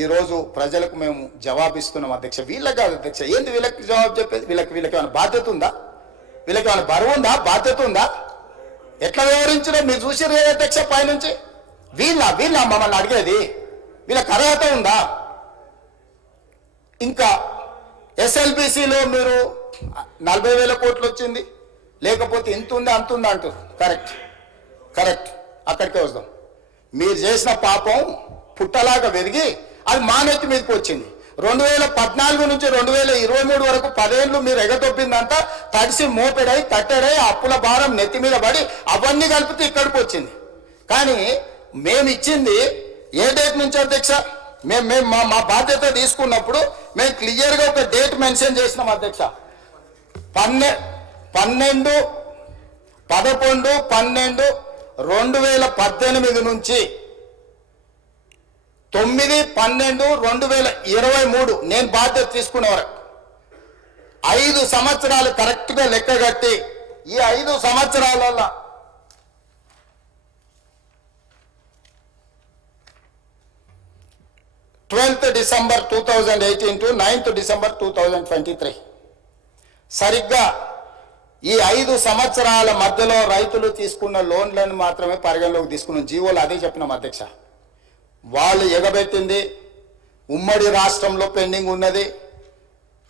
ఈరోజు ప్రజలకు మేము జవాబిస్తున్నాం అధ్యక్ష. వీళ్ళకి కాదు అధ్యక్ష. ఏంటి వీళ్ళకి జవాబు చెప్పేది? వీళ్ళకి ఏమైనా బాధ్యత ఉందా? వీళ్ళకి ఏమైనా బరువు ఉందా? బాధ్యత ఉందా? ఎట్లా వివరించడం మీరు చూసిరు అధ్యక్ష పైనుంచి. వీళ్ళ మమ్మల్ని అడిగేది? వీళ్ళకి అర్హత ఉందా? ఇంకా ఎస్ఎల్బిసిలో మీరు 40,000 కోట్లు వచ్చింది, లేకపోతే ఇంత ఉంది అంత ఉంది అంటారు. కరెక్ట్ అక్కడికే వస్తాం. మీరు చేసిన పాపం పుట్టలాగా పెరిగి అది మా నెత్తి మీదకి వచ్చింది. 2014 నుంచి 2023 వరకు 10 ఏళ్ళు మీరు ఎగతొప్పిందంతా తడిసి మోపెడై కట్టెడై అప్పుల భారం నెత్తి మీద పడి అవన్నీ కలిపితే ఇక్కడికి వచ్చింది. కానీ మేము ఇచ్చింది ఏ డేట్ నుంచి అధ్యక్ష? మేము మా బాధ్యత తీసుకున్నప్పుడు మేము క్లియర్గా ఒక డేట్ మెన్షన్ చేసినాం అధ్యక్ష. 11/12/2018 నుంచి 9/12/2023 నేను బాధ్యత తీసుకునే వరకు 5 సంవత్సరాలు కరెక్ట్గా లెక్కగట్టి ఈ 5 సంవత్సరాలలో 12th December 2018 to 9th December 2023 సరిగ్గా ఈ 5 సంవత్సరాల మధ్యలో రైతులు తీసుకున్న లోన్లను మాత్రమే పరిగణలోకి తీసుకున్నాం. జీవోలు అదే చెప్పినాం అధ్యక్ష. వాళ్ళు ఎగబెట్టింది ఉమ్మడి రాష్ట్రంలో పెండింగ్ ఉన్నది.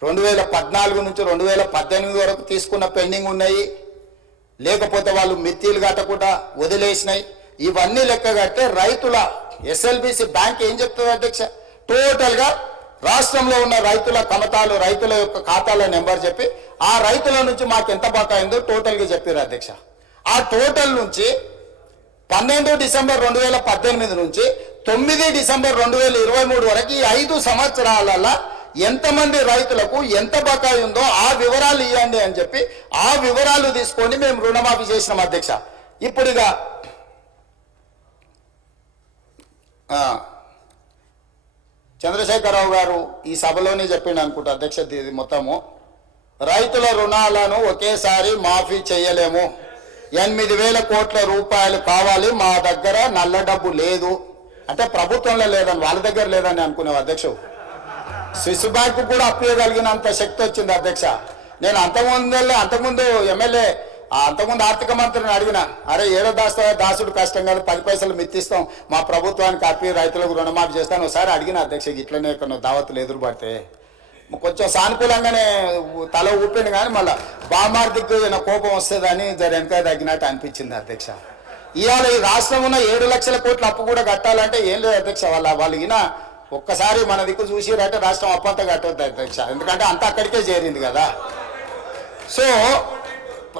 2014 నుంచి 2018 వరకు తీసుకున్న పెండింగ్ ఉన్నాయి. లేకపోతే వాళ్ళు మిత్తిలు కట్టకుండా వదిలేసినాయి. ఇవన్నీ లెక్క కట్టే రైతుల ఎస్ఎల్బిసి బ్యాంక్ ఏం చెప్తుంది అధ్యక్ష? టోటల్గా రాష్ట్రంలో ఉన్న రైతుల కమతాలు, రైతుల యొక్క ఖాతాల నెంబర్ చెప్పి ఆ రైతుల నుంచి మాకు ఎంత బకాయిందో టోటల్గా చెప్పారు అధ్యక్ష. ఆ టోటల్ నుంచి 12 డిసెంబర్ 2018 నుంచి 9 డిసెంబర్ 2023 వరకు ఈ 5 సంవత్సరాలలో ఎంతమంది రైతులకు ఎంత బకాయి ఉందో ఆ వివరాలు ఇవ్వండి అని చెప్పి ఆ వివరాలు తీసుకొని మేము రుణమాఫీ చేసినాం అధ్యక్ష. ఇప్పుడుగా చంద్రశేఖరరావు గారు ఈ సభలోనే చెప్పిండు అనుకుంటా అధ్యక్ష. ఇది మొత్తము రైతుల రుణాలను ఒకేసారి మాఫీ చేయలేము, 8,000 కోట్ల రూపాయలు కావాలి, మా దగ్గర నల్ల డబ్బు లేదు అంటే ప్రభుత్వంలో లేదని వాళ్ళ దగ్గర లేదని అనుకునేవి అధ్యక్ష. స్విస్ బ్యాంక్ కూడా అప్పగలిగినంత శక్తి వచ్చింది అధ్యక్ష. నేను అంతకుముందు ఎమ్మెల్యే అంతకుముందు ఆర్థిక మంత్రిని అడిగిన, అరే ఏడో దాసుడు కష్టం కాదు, 10 పైసలు మిత్తిస్తాం, మా ప్రభుత్వానికి అప్పి రైతులకు రుణమాఫీ చేస్తాను ఒకసారి అడిగిన అధ్యక్ష. ఇట్లనే కొన్ని దావతులు ఎదురుపడితే కొంచెం సానుకూలంగానే తల ఊపింది. కానీ మళ్ళీ బామార్దికి కోపం వస్తుందని వెనక తగ్గినట్టు అనిపించింది అధ్యక్ష. ఇవాళ ఈ రాష్ట్రం ఉన్న 7 లక్షల కోట్ల అప్పు కూడా కట్టాలంటే ఏం లేదు అధ్యక్ష. వాళ్ళు ఈయన ఒక్కసారి మన దిక్కు చూసిరంటే రాష్ట్రం అప్పంతా కట్టవద్దు అధ్యక్ష. ఎందుకంటే అంతా అక్కడికే చేరింది కదా. సో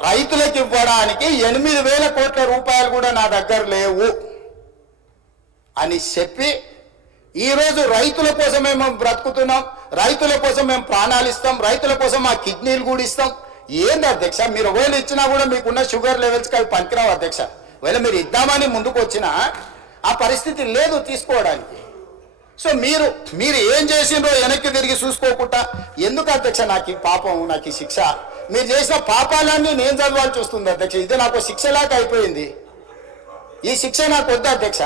రైతులకు ఇవ్వడానికి 8,000 కోట్ల రూపాయలు కూడా నా దగ్గర లేవు అని చెప్పి ఈరోజు రైతుల కోసం మేము బ్రతుకుతున్నాం, రైతుల కోసం మేము ప్రాణాలు ఇస్తాం, రైతుల కోసం మా కిడ్నీలు కూడా ఇస్తాం. ఏంది అధ్యక్ష? మీరు ఒకవేళ ఇచ్చినా కూడా మీకున్న షుగర్ లెవెల్స్కి అవి పనికిరావు అధ్యక్ష. ఒకవేళ మీరు ఇద్దామని ముందుకు వచ్చినా ఆ పరిస్థితి లేదు తీసుకోవడానికి. సో మీరు ఏం చేసిండ్రో వెనక్కి తిరిగి చూసుకోకుండా ఎందుకు అధ్యక్ష నాకు ఈ పాపం, నాకు ఈ శిక్ష? మీరు చేసిన పాపాలన్నీ నేను చదవాల్సి వస్తుంది అధ్యక్ష. ఇది నాకు శిక్షలాగా అయిపోయింది. ఈ శిక్ష నాకు వద్దు అధ్యక్ష.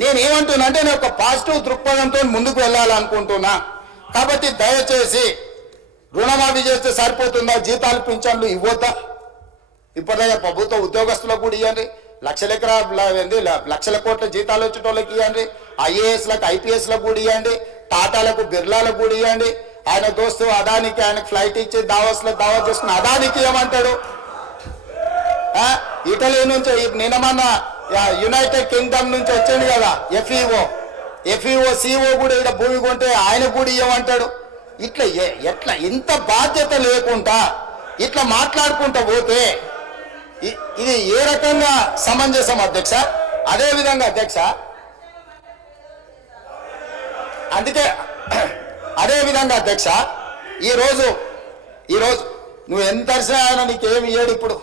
నేనేమంటున్నా అంటే నేను ఒక పాజిటివ్ దృక్పథంతో ముందుకు వెళ్ళాలనుకుంటున్నా. కాబట్టి దయచేసి రుణమాఫీ చేస్తే సరిపోతుందా? జీతాలు పింఛన్లు ఇవ్వద్దా? ఇప్పటిదాకా ప్రభుత్వ ఉద్యోగస్తులకు కూడా ఇవ్వండి, లక్షల కోట్ల జీతాలు వచ్చేటోళ్ళకి ఇవ్వండి, ఐఏఎస్లకు ఐపీఎస్లకు కూడా ఇవ్వండి, టాటాలకు బిర్లాలకు కూడా ఇవ్వండి. ఆయన దోస్తు అదానికి ఆయనకు ఫ్లైట్ ఇచ్చి దావత్ చేసుకుని అదానికి ఏమంటాడు? ఇటలీ నుంచి నిన్నమన్న యునైటెడ్ కింగ్డమ్ నుంచి వచ్చింది కదా ఎఫ్ఈఓ సిఓ కూడా ఇక్కడ భూమి కొంటే ఆయన కూడా ఇవ్వమంటాడు. ఎట్లా ఇంత బాధ్యత లేకుండా ఇట్లా మాట్లాడుకుంటూ పోతే ఇది ఏ రకంగా సమంజసం అధ్యక్ష? అదేవిధంగా అధ్యక్ష అదేవిధంగా అధ్యక్ష ఈరోజు నువ్వు ఎంత ఆయన నీకేమి ఇయ్యాడు? ఇప్పుడు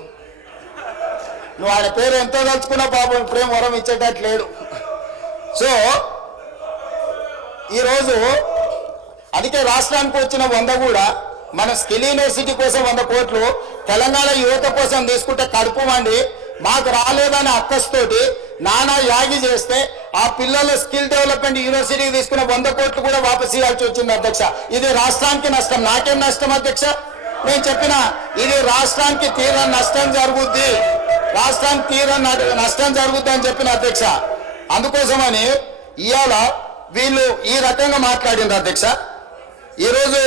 నువ్వు ఆయన పేరు ఎంతో తలుచుకున్నావు పాపం, ఇప్పుడేం వరం ఇచ్చేటట్టు లేడు. సో ఈరోజు అందుకే రాష్ట్రానికి వచ్చిన 100 కూడా మన స్కిల్ యూనివర్సిటీ కోసం 100 కోట్లు, తెలంగాణ యువత కోసం తీసుకుంటే కడుపు మండి మాకు రాలేదని అక్కస్తోటి నానా యాగి చేస్తే ఆ పిల్లల స్కిల్ డెవలప్మెంట్ యూనివర్సిటీకి తీసుకున్న 100 కోట్లు కూడా వాపస్ ఇవ్వాల్సి వచ్చింది అధ్యక్ష. ఇది రాష్ట్రానికి నష్టం. నాకేం నష్టం అధ్యక్ష? నేను చెప్పిన ఇది రాష్ట్రానికి తీరని నష్టం జరుగుద్ది, రాష్ట్రానికి తీరని నష్టం జరుగుద్ది అని చెప్పిన అధ్యక్ష. అందుకోసమని ఇవాళ వీళ్ళు ఈ రకంగా మాట్లాడింది అధ్యక్ష. ఈరోజు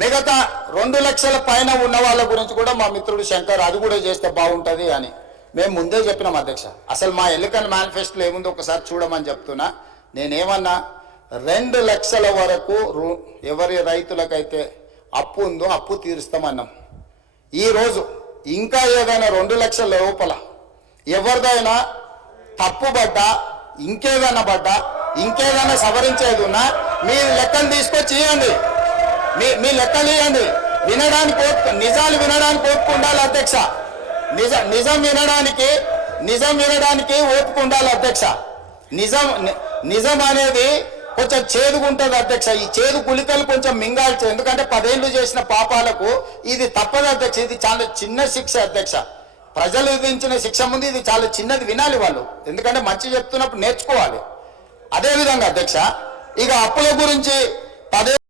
మిగతా 2 లక్షల పైన ఉన్న వాళ్ళ గురించి కూడా మా మిత్రుడు శంకర్ అది కూడా చేస్తే బాగుంటుంది అని మేము ముందే చెప్పినాం అధ్యక్ష. అసలు మా ఎన్నికల మేనిఫెస్టోలో ఏముందో ఒకసారి చూడమని చెప్తున్నా. నేనేమన్నా 2 లక్షల వరకు ఎవరి రైతులకైతే అప్పు ఉందో అప్పు తీరుస్తామన్నాం. ఈరోజు ఇంకా ఏదైనా 2 లక్షల లోపల ఎవరిదైనా తప్పుబడ్డా ఇంకేదైనా సవరించేది ఉన్నా మీ లెక్కలు తీసుకొచ్చి ఇవ్వండి, మీ లెక్కలు ఇవ్వండి. నిజాలు వినడానికి ఓపిక ఉండాలి అధ్యక్ష. నిజం వినడానికి ఓపిక ఉండాలి అధ్యక్ష. నిజం అనేది కొంచెం చేదుగుంటుంది అధ్యక్ష. ఈ చేదు గుళికలు కొంచెం మింగాల్చి, ఎందుకంటే 10 ఏళ్ళు చేసిన పాపాలకు ఇది తప్పదు అధ్యక్ష. ఇది చాలా చిన్న శిక్ష అధ్యక్ష. ప్రజలు విధించిన శిక్ష ముందు ఇది చాలా చిన్నది, వినాలి వాళ్ళు. ఎందుకంటే మంచి చెప్తున్నప్పుడు నేర్చుకోవాలి. అదేవిధంగా అధ్యక్ష, ఇక అప్పుల గురించి 10